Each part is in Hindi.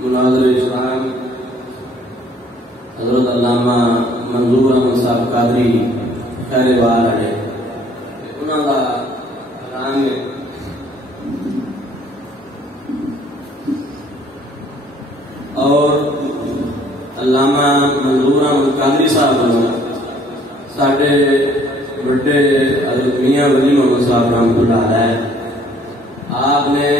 मुनाज़िर इस्लाम हज़रत अल्लामा मंजूर अहमद साहब कादरी खैरवाल है उन्होंने कलाम है और अल्लामा मंजूर अहमद कादरी साहब साढ़े बड़े हज़रत मियां वली मोहम्मद साहब रहमतुल्लाह अलैह आपने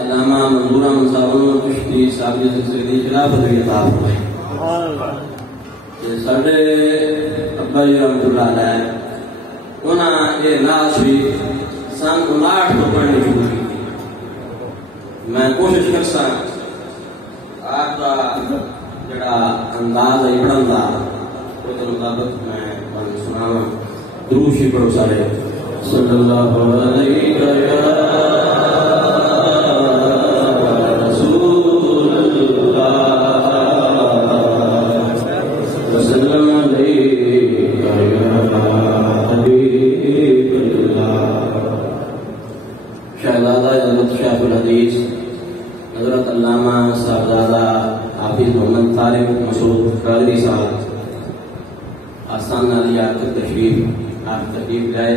अल्लामा मंजूर अहमद साहब कुश्ती साहब के सिलसिले की खिलाफत भी अता फरमाई। साढ़े अब्बा जी रहमतुल्लाह अलैह उन्होंने ये नाच भी सन 59 तो पढ़नी शुरू की। मैं कोशिश कर सकता आपका जड़ा अंदाज है पढ़न का उसके मुताबिक मैं सुनावा। दुरूद शरीफ पढ़ो सारे सल्लल्लाहु अलैहि शहजादा हज़रत शेखुल हदीस हज़रत अल्लामा साहबजादा हाफिज मोहम्मद तारिक मसूद कादरी साहब आसान नाली आकर तशरीफ आप तकलीफ लाए।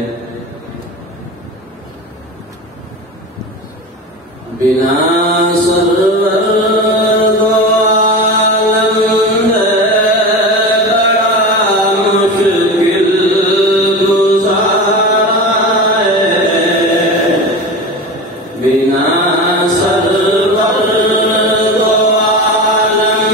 बिना सरवर दो आलम बड़ा मुश्किल गुज़ारा है। बिना सरवर दो आलम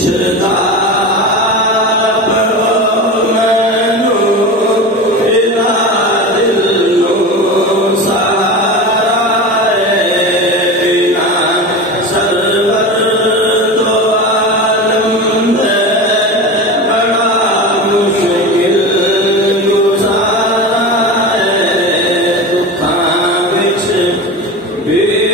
पुछदा Be